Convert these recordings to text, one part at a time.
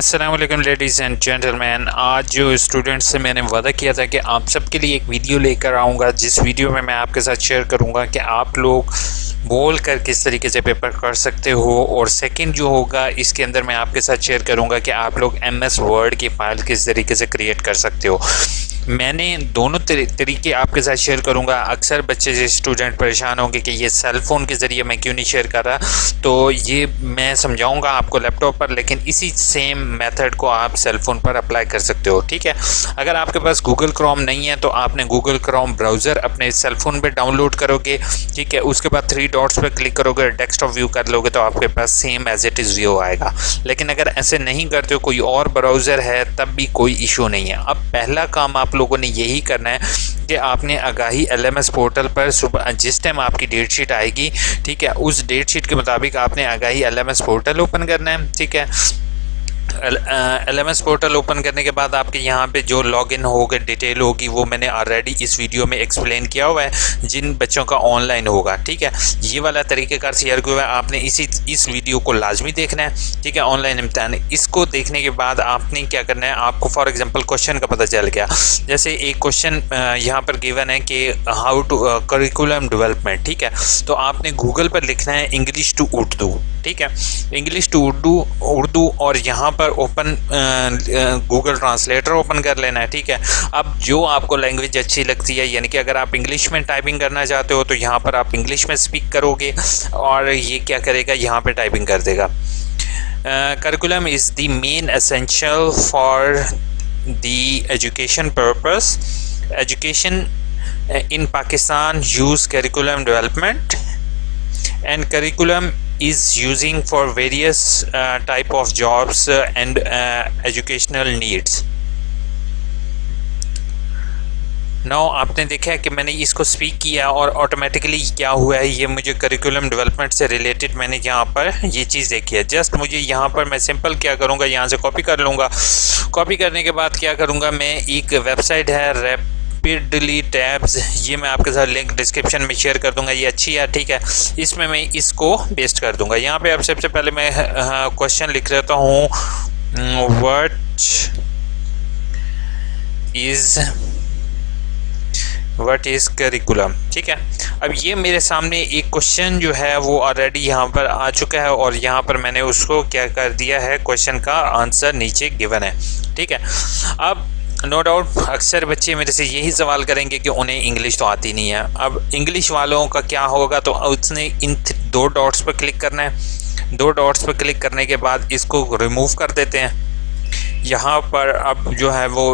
अस्सलाम वालेकुम ladies and gentleman. आज जो स्टूडेंट्स से मैंने वादा किया था कि आप सबके लिए एक वीडियो लेकर आऊँगा, जिस वीडियो में मैं आपके साथ शेयर करूँगा कि आप लोग बोल कर किस तरीके से पेपर कर सकते हो। और सेकंड जो होगा, इसके अंदर मैं आपके साथ शेयर करूँगा कि आप लोग एमएस वर्ड की फ़ाइल किस तरीके से क्रिएट कर सकते हो। मैंने दोनों तरीके आपके साथ शेयर करूँगा। अक्सर बच्चे जो स्टूडेंट परेशान होंगे कि ये सेल फ़ोन के ज़रिए मैं क्यों नहीं शेयर कर रहा, तो ये मैं समझाऊँगा आपको लैपटॉप पर, लेकिन इसी सेम मेथड को आप सेल फ़ोन पर अप्लाई कर सकते हो। ठीक है, अगर आपके पास गूगल क्रोम नहीं है तो आपने गूगल क्रोम ब्राउज़र अपने सेल फ़ोन पे डाउनलोड करोगे। ठीक है, उसके बाद 3 डॉट्स पर क्लिक करोगे, डेस्कटॉप व्यू कर लोगे तो आपके पास same as it is view आएगा। लेकिन अगर ऐसे नहीं करते हो, कोई और ब्राउज़र है, तब भी कोई इशू नहीं है। अब पहला काम आप लोगों ने यही करना है कि आपने आगाही एलएमएस पोर्टल पर सुबह जिस टाइम आपकी डेट शीट आएगी, ठीक है, उस डेट शीट के मुताबिक आपने आगाही एलएमएस पोर्टल ओपन करना है। ठीक है, एलएमएस पोर्टल ओपन करने के बाद आपके यहाँ पे जो लॉगिन होगा, डिटेल होगी, वो मैंने ऑलरेडी इस वीडियो में एक्सप्लेन किया हुआ है जिन बच्चों का ऑनलाइन होगा। ठीक है, ये वाला तरीक़ेकार शेयर किया हुआ है, आपने इस वीडियो को लाजमी देखना है। ठीक है, ऑनलाइन इम्तहान, इसको देखने के बाद आपने क्या करना है, आपको फॉर एग्जांपल क्वेश्चन का पता चल गया। जैसे एक क्वेश्चन यहाँ पर गिवन है कि हाउ टू करिकुलम डेवलपमेंट। ठीक है, तो आपने गूगल पर लिखना है इंग्लिश टू उर्दू। ठीक है, इंग्लिश टू उर्दू और यहाँ पर ओपन गूगल ट्रांसलेटर ओपन कर लेना है। ठीक है, अब जो आपको लैंग्वेज अच्छी लगती है, यानी कि अगर आप इंग्लिश में टाइपिंग करना चाहते हो तो यहाँ पर आप इंग्लिश में स्पीक करोगे और ये क्या करेगा, यहाँ पे टाइपिंग कर देगा। Curriculum is the main essential for the education purpose. Education in Pakistan use curriculum development, and curriculum is using for various type of jobs and educational needs. Now आपने देखा है कि मैंने इसको स्पीक किया और ऑटोमेटिकली क्या हुआ है, ये मुझे करिकुलम डेवलपमेंट से रिलेटेड मैंने यहाँ पर ये चीज़ देखी है। जस्ट मुझे यहाँ पर मैं सिंपल क्या करूँगा, यहाँ से कॉपी कर लूँगा। कॉपी करने के बाद क्या करूँगा, मैं एक वेबसाइट है रैपिडली टैब्स, ये मैं आपके साथ लिंक डिस्क्रिप्शन में शेयर कर दूंगा, ये अच्छी है। ठीक है, इसमें मैं इसको पेस्ट कर दूंगा। यहाँ पे अब सबसे पहले मैं क्वेश्चन लिख लेता हूँ, व्हाट इज़ करिकुलम। ठीक है, अब ये मेरे सामने एक क्वेश्चन जो है वो ऑलरेडी यहाँ पर आ चुका है और यहाँ पर मैंने उसको क्या कर दिया है, क्वेश्चन का आंसर नीचे गिवन है। ठीक है, अब नो डाउट अक्सर बच्चे मेरे से यही सवाल करेंगे कि उन्हें इंग्लिश तो आती नहीं है। अब इंग्लिश वालों का क्या होगा, तो उसने इन 2 डॉट्स पर क्लिक करना है। 2 डॉट्स पर क्लिक करने के बाद इसको रिमूव कर देते हैं। यहाँ पर अब जो है वो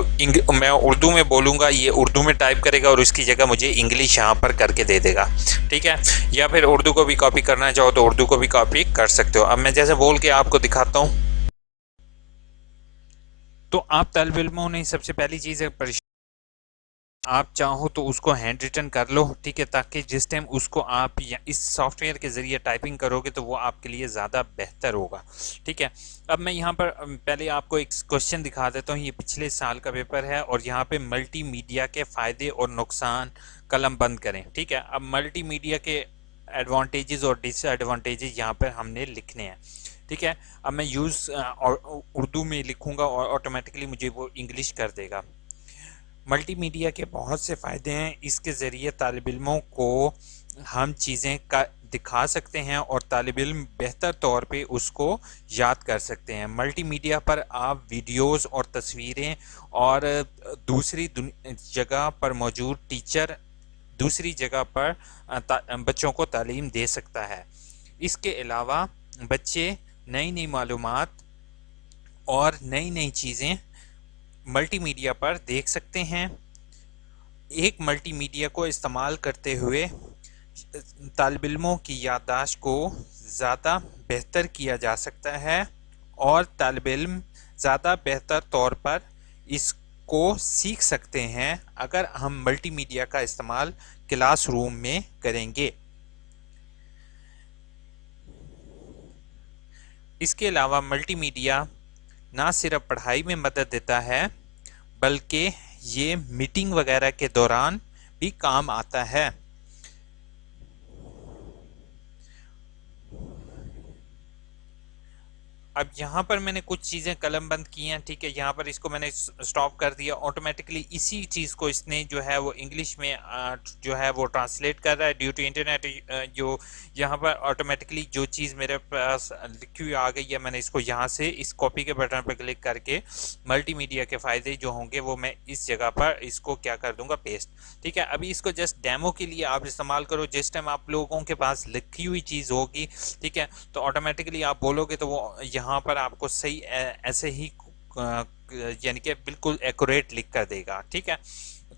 मैं उर्दू में बोलूँगा, ये उर्दू में टाइप करेगा और उसकी जगह मुझे इंग्लिश यहाँ पर करके दे देगा। ठीक है, या फिर उर्दू को भी कॉपी करना चाहो तो उर्दू को भी कॉपी कर सकते हो। अब मैं जैसे बोल के आपको दिखाता हूँ, तो आप तल्ब इल्मों ने सबसे पहली चीज़ है, आप चाहो तो उसको हैंड रिटन कर लो। ठीक है, ताकि जिस टाइम उसको आप इस सॉफ्टवेयर के ज़रिए टाइपिंग करोगे तो वो आपके लिए ज़्यादा बेहतर होगा। ठीक है, अब मैं यहाँ पर पहले आपको एक क्वेश्चन दिखा देता हूँ। ये पिछले साल का पेपर है और यहाँ पे मल्टीमीडिया के फ़ायदे और नुकसान कलम बंद करें। ठीक है, अब मल्टीमीडिया के एडवांटेजेस और डिसएडवांटेजेस यहाँ पर हमने लिखने हैं। ठीक है, अब मैं उर्दू में लिखूँगा और ऑटोमेटिकली मुझे वो इंग्लिश कर देगा। मल्टीमीडिया के बहुत से फ़ायदे हैं, इसके ज़रिए तालिब इल्मों को हम चीज़ें का दिखा सकते हैं और तालिब इल्म बेहतर तौर पे उसको याद कर सकते हैं। मल्टीमीडिया पर आप वीडियोस और तस्वीरें और दूसरी जगह पर मौजूद टीचर दूसरी जगह पर बच्चों को तालीम दे सकता है। इसके अलावा बच्चे नई नई मालूमात और नई नई चीज़ें मल्टीमीडिया पर देख सकते हैं। एक मल्टीमीडिया को इस्तेमाल करते हुए तालिब इल्मों की याददाश्त को ज़्यादा बेहतर किया जा सकता है और तालिब इल्म ज़्यादा बेहतर तौर पर इसको सीख सकते हैं अगर हम मल्टीमीडिया का इस्तेमाल क्लासरूम में करेंगे। इसके अलावा मल्टीमीडिया ना सिर्फ पढ़ाई में मदद देता है बल्कि ये मीटिंग वगैरह के दौरान भी काम आता है। अब यहाँ पर मैंने कुछ चीज़ें कलम बंद की हैं, ठीक है, यहाँ पर इसको मैंने स्टॉप कर दिया। ऑटोमेटिकली इसी चीज़ को इसने जो है वो इंग्लिश में जो है वो ट्रांसलेट कर रहा है ड्यू टू इंटरनेट। जो यहाँ पर ऑटोमेटिकली जो चीज़ मेरे पास लिखी हुई आ गई है, मैंने इसको यहाँ से इस कॉपी के बटन पर क्लिक करके मल्टीमीडिया के फ़ायदे जो होंगे वो मैं इस जगह पर इसको क्या कर दूंगा, पेस्ट। ठीक है, अभी इसको जस्ट डेमो के लिए आप इस्तेमाल करो। जिस टाइम आप लोगों के पास लिखी हुई चीज़ होगी, ठीक है, तो ऑटोमेटिकली आप बोलोगे तो वो यहाँ पर आपको सही ऐसे ही यानी कि बिल्कुल एक्यूरेट लिख कर देगा। ठीक है,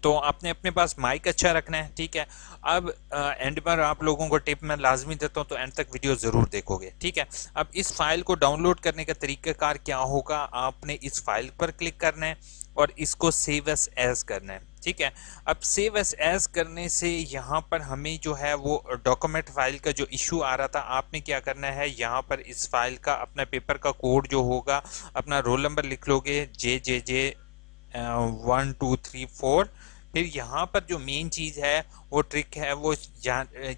तो आपने अपने पास माइक अच्छा रखना है। ठीक है, अब एंड पर आप लोगों को टिप मैं लाजमी देता हूँ, तो एंड तक वीडियो ज़रूर देखोगे। ठीक है, अब इस फाइल को डाउनलोड करने का तरीक़ाकार क्या होगा, आपने इस फाइल पर क्लिक करना है और इसको सेव एज करना है। ठीक है, अब सेव एज करने से यहाँ पर हमें जो है वो डॉक्यूमेंट फाइल का जो इशू आ रहा था, आपने क्या करना है, यहाँ पर इस फाइल का अपना पेपर का कोड जो होगा, अपना रोल नंबर लिख लोगे JJJ 1 2 3 4। फिर यहाँ पर जो मेन चीज़ है वो ट्रिक है, वो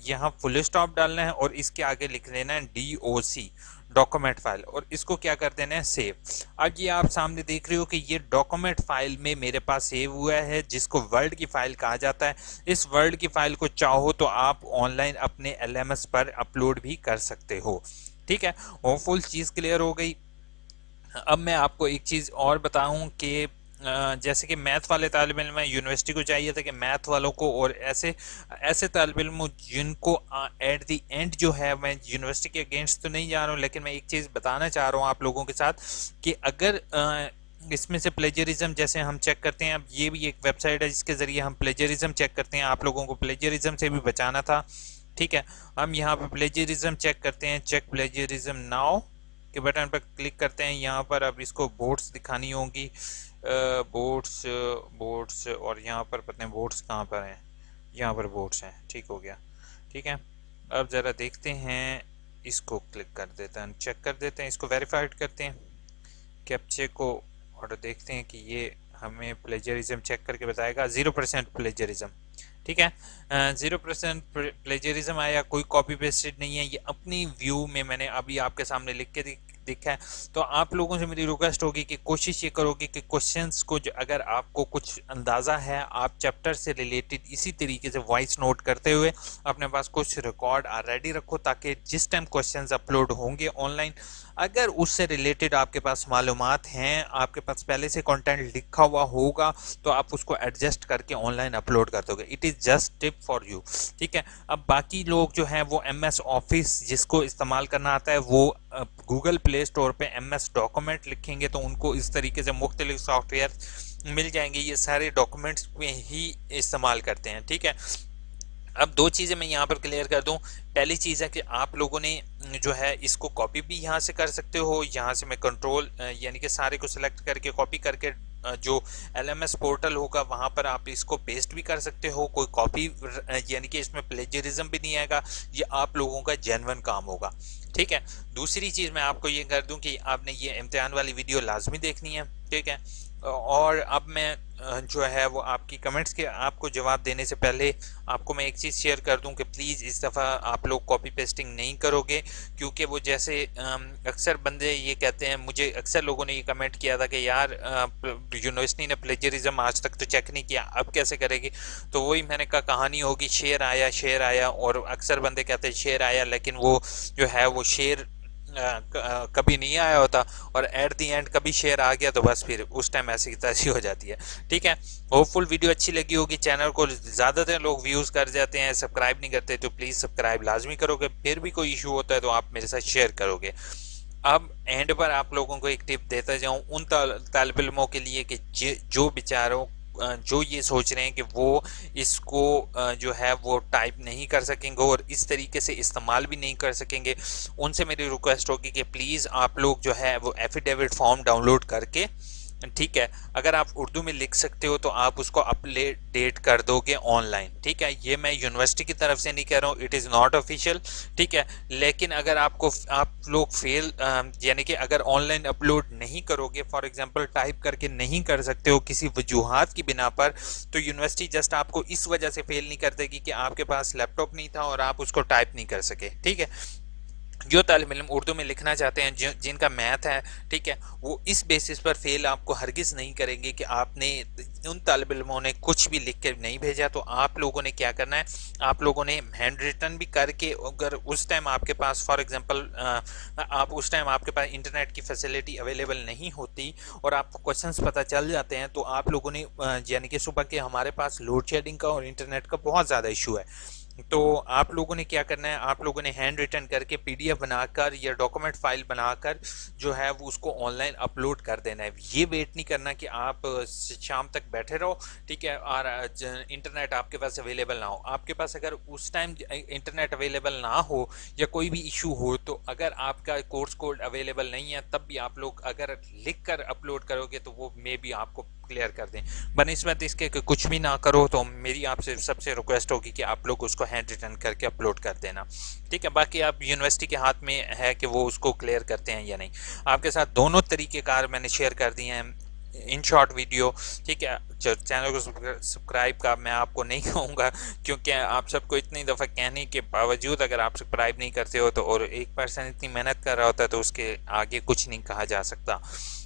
यहाँ फुल स्टॉप डालना है और इसके आगे लिख देना है DOC डॉक्यूमेंट फाइल, और इसको क्या कर देना है, सेव। अब ये आप सामने देख रहे हो कि ये डॉक्यूमेंट फाइल में मेरे पास सेव हुआ है, जिसको वर्ड की फाइल कहा जाता है। इस वर्ड की फाइल को चाहो तो आप ऑनलाइन अपने LMS पर अपलोड भी कर सकते हो। ठीक है, वो फुल चीज़ क्लियर हो गई। अब मैं आपको एक चीज़ और बताऊं कि जैसे कि मैथ वाले तालिब इल्म यूनिवर्सिटी को चाहिए था कि मैथ वालों को और ऐसे ऐसे तालिब इल्म जिनको एट द एंड जो है, मैं यूनिवर्सिटी के अगेंस्ट तो नहीं जा रहा हूँ, लेकिन मैं एक चीज़ बताना चाह रहा हूँ आप लोगों के साथ कि अगर इसमें से प्लेजरिज्म जैसे हम चेक करते हैं, अब ये भी एक वेबसाइट है जिसके ज़रिए हम प्लेजरिज्म चेक करते हैं। आप लोगों को प्लेजरिज्म से भी बचाना था। ठीक है, हम यहाँ पर प्लेजरिज्म चेक करते हैं, चेक प्लेजरिज्म नाउ के बटन पर क्लिक करते हैं। यहाँ पर अब इसको बोर्ड्स दिखानी होंगी, बोर्ड्स और यहाँ पर पता नहीं बोर्ड्स कहाँ पर हैं, यहाँ पर बोर्ड्स हैं। ठीक हो गया। ठीक है, अब ज़रा देखते हैं, इसको क्लिक कर देते हैं, चेक कर देते हैं, इसको वेरीफाइड करते हैं कैप्चे को, और देखते हैं कि ये हमें प्लेजरिज्म चेक करके बताएगा 0% प्लेजरिज्म। ठीक है, 0% प्लेजरिज्म आया, कोई कॉपी पेस्टेड नहीं है, ये अपनी व्यू में मैंने अभी आपके सामने लिख के दिखा है। तो आप लोगों से मेरी रिक्वेस्ट होगी कि कोशिश ये करोगे कि क्वेश्चंस को अगर आपको कुछ अंदाज़ा है, आप चैप्टर से रिलेटेड इसी तरीके से वॉइस नोट करते हुए अपने पास कुछ रिकॉर्ड रेडी रखो, ताकि जिस टाइम क्वेश्चंस अपलोड होंगे ऑनलाइन, अगर उससे रिलेटेड आपके पास मालूमात हैं, आपके पास पहले से कंटेंट लिखा हुआ होगा, तो आप उसको एडजस्ट करके ऑनलाइन अपलोड कर दोगे। It is just tip for you. ठीक है, अब बाकी लोग जो हैं वो MS ऑफिस जिसको इस्तेमाल करना आता है, वो गूगल प्ले स्टोर पे MS डॉक्यूमेंट लिखेंगे तो उनको इस तरीके से मुख्तलिफ सॉफ्टवेयर मिल जाएंगे, ये सारे डॉक्यूमेंट्स में ही इस्तेमाल करते हैं। ठीक है, अब दो चीज़ें मैं यहाँ पर क्लियर कर दूँ। पहली चीज़ है कि आप लोगों ने जो है इसको कॉपी भी यहाँ से कर सकते हो, यहाँ से मैं कंट्रोल यानी कि सारे को सिलेक्ट करके कॉपी करके जो LMS पोर्टल होगा वहाँ पर आप इसको पेस्ट भी कर सकते हो। कोई कॉपी यानी कि इसमें प्लेजरिज्म भी नहीं आएगा, ये आप लोगों का जेन्युइन काम होगा। ठीक है, दूसरी चीज़ मैं आपको ये कर दूं कि आपने ये इम्तिहान वाली वीडियो लाजमी देखनी है। ठीक है, और अब मैं जो है वो आपकी कमेंट्स के आपको जवाब देने से पहले आपको मैं एक चीज़ शेयर कर दूं कि प्लीज़ इस दफ़ा आप लोग कॉपी पेस्टिंग नहीं करोगे, क्योंकि वो जैसे अक्सर बंदे ये कहते हैं, मुझे अक्सर लोगों ने ये कमेंट किया था कि यार यूनिवर्सिटी ने प्लेजरिज्म आज तक तो चेक नहीं किया, अब कैसे करेगी। तो वही मैंने कहा, कहानी होगी शेर आया, और अक्सर बंदे कहते हैं शेर आया, लेकिन वो जो है वो शेर कभी नहीं आया होता, और एट दी एंड कभी शेयर आ गया तो बस फिर उस टाइम ऐसी की तैसी हो जाती है। ठीक है, होपफुल वीडियो अच्छी लगी होगी। चैनल को ज़्यादातर लोग व्यूज़ कर जाते हैं, सब्सक्राइब नहीं करते, तो प्लीज़ सब्सक्राइब लाजमी करोगे। फिर भी कोई इशू होता है तो आप मेरे साथ शेयर करोगे। अब एंड पर आप लोगों को एक टिप देता जाऊँ उन तालिब इल्मों के लिए कि जो बेचारों जो ये सोच रहे हैं कि वो इसको जो है वो टाइप नहीं कर सकेंगे और इस तरीके से इस्तेमाल भी नहीं कर सकेंगे, उनसे मेरी रिक्वेस्ट होगी कि प्लीज़ आप लोग जो है वो एफिडेविट फॉर्म डाउनलोड करके, ठीक है, अगर आप उर्दू में लिख सकते हो तो आप उसको अपडेट कर दोगे ऑनलाइन। ठीक है, ये मैं यूनिवर्सिटी की तरफ से नहीं कह रहा हूँ, इट इज़ नॉट ऑफिशियल। ठीक है, लेकिन अगर आप लोग फेल यानी कि अगर ऑनलाइन अपलोड नहीं करोगे, फॉर एग्जांपल टाइप करके नहीं कर सकते हो किसी वजूहात की बिना पर, तो यूनिवर्सिटी जस्ट आपको इस वजह से फेल नहीं कर देगी कि आपके पास लैपटॉप नहीं था और आप उसको टाइप नहीं कर सके। ठीक है, जो तालिब इल्म उर्दू में लिखना चाहते हैं, जिनका मैथ है, ठीक है, वो इस बेसिस पर फेल आपको हरगिज़ नहीं करेंगे कि आपने उन तालिब इल्मों ने कुछ भी लिख के नहीं भेजा। तो आप लोगों ने क्या करना है, आप लोगों ने हैंड रिटन भी करके, अगर उस टाइम आपके पास फॉर एग्जांपल आप उस टाइम आपके पास इंटरनेट की फैसिलिटी अवेलेबल नहीं होती और आपको क्वेश्चंस पता चल जाते हैं, तो आप लोगों ने यानी कि सुबह के हमारे पास लोड शेडिंग का और इंटरनेट का बहुत ज़्यादा इशू है, तो आप लोगों ने क्या करना है, आप लोगों ने हैंड रिटन करके पीडीएफ बनाकर या डॉक्यूमेंट फाइल बनाकर जो है वो उसको ऑनलाइन अपलोड कर देना है। ये वेट नहीं करना कि आप शाम तक बैठे रहो, ठीक है, और इंटरनेट आपके पास अवेलेबल ना हो। आपके पास अगर उस टाइम इंटरनेट अवेलेबल ना हो या कोई भी इशू हो, तो अगर आपका कोर्स कोड अवेलेबल नहीं है, तब भी आप लोग अगर लिख कर अपलोड करोगे तो वो मे भी आपको क्लियर कर दें। बनस्बत इसके कि कुछ भी ना करो, तो मेरी आपसे सबसे रिक्वेस्ट होगी कि आप लोग उसको हैंड रिटन करके अपलोड कर देना, ठीक है। बाकी आप यूनिवर्सिटी के हाथ में है कि वो उसको क्लियर करते हैं या नहीं। आपके साथ दोनों तरीक़ेकार मैंने शेयर कर दिए हैं इन शॉर्ट वीडियो, ठीक है। चैनल को सब्सक्राइब का मैं आपको नहीं कहूँगा, क्योंकि आप सबको इतनी दफ़ा कहने के बावजूद अगर आप सब्सक्राइब नहीं करते हो तो, और एक पर्सन इतनी मेहनत कर रहा होता है, तो उसके आगे कुछ नहीं कहा जा सकता।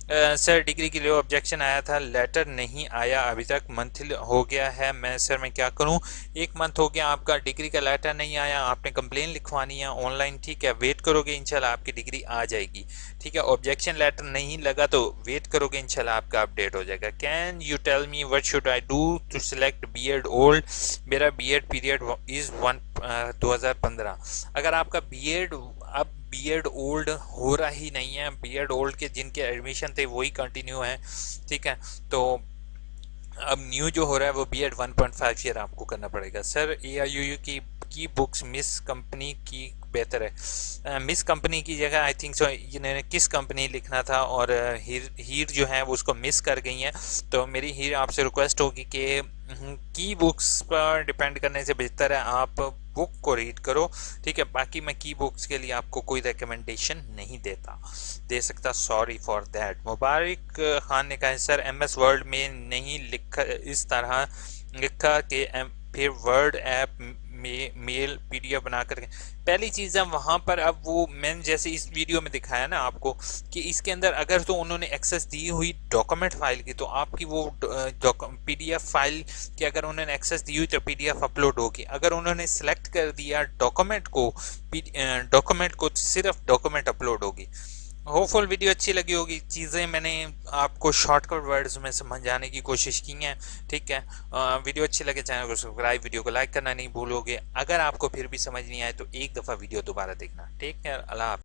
सर डिग्री के लिए ऑब्जेक्शन आया था, लेटर नहीं आया अभी तक, मंथ हो गया है, मैं क्या करूं? 1 मंथ हो गया, आपका डिग्री का लेटर नहीं आया, आपने कंप्लेन लिखवानी है ऑनलाइन, ठीक है, वेट करोगे इंशाल्लाह आपकी डिग्री आ जाएगी, ठीक है। ऑब्जेक्शन लेटर नहीं लगा तो वेट करोगे इंशाल्लाह आपका अपडेट हो जाएगा। Can you tell me what should I do to select BEd old? मेरा बीएड पीरियड इज़ 2015। अगर आपका बीएड अब बीएड ओल्ड हो रहा ही नहीं है, बीएड ओल्ड के जिनके एडमिशन थे वही कंटिन्यू है, ठीक है, तो अब न्यू जो हो रहा है वो बीएड 1.5 ईयर आपको करना पड़ेगा। सर एआईयूयू की बुक्स मिस कंपनी की बेहतर है। मिस कंपनी की जगह आई थिंक सो इन्होंने किस कंपनी लिखना था, और हीर जो है वो उसको मिस कर गई हैं। तो मेरी हीर आपसे रिक्वेस्ट होगी कि की बुक्स पर डिपेंड करने से बेहतर है आप बुक को रीड करो, ठीक है। बाकी मैं की बुक्स के लिए आपको कोई रिकमेंडेशन नहीं दे सकता, सॉरी फॉर दैट। मुबारक खान ने कहा सर एमएस वर्ड में नहीं लिखा, इस तरह लिखा कि फिर वर्ड ऐप में मेल पीडीएफ बना कर, पहली चीज़ है वहाँ पर, अब वो मैंने जैसे इस वीडियो में दिखाया ना आपको कि इसके अंदर अगर तो उन्होंने एक्सेस दी हुई डॉक्यूमेंट फाइल की, तो आपकी वो पीडीएफ फाइल की अगर उन्होंने एक्सेस दी हुई तो पीडीएफ अपलोड होगी। अगर उन्होंने सेलेक्ट कर दिया डॉक्यूमेंट को सिर्फ डॉक्यूमेंट अपलोड होगी। होपफुल वीडियो अच्छी लगी होगी, चीज़ें मैंने आपको शॉर्टकट वर्ड्स में समझाने की कोशिश की हैं, ठीक है। वीडियो अच्छी लगे चैनल को सब्सक्राइब, वीडियो को लाइक करना नहीं भूलोगे। अगर आपको फिर भी समझ नहीं आए तो एक दफ़ा वीडियो दोबारा देखना, ठीक है। अल्लाह हाफ़िज़।